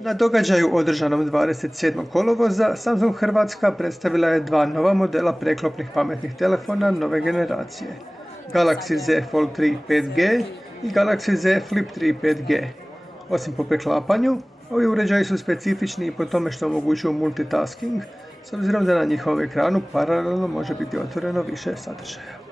Na događaju održanom 27. kolovoza Samsung Hrvatska predstavila je dva nova modela preklopnih pametnih telefona nove generacije. Galaxy Z Fold 3 5G i Galaxy Z Flip 3 5G. Osim po preklapanju, ovi uređaji su specifični i po tome što omogućuju multitasking, s obzirom da na njihovom ekranu paralelno može biti otvoreno više sadržaja.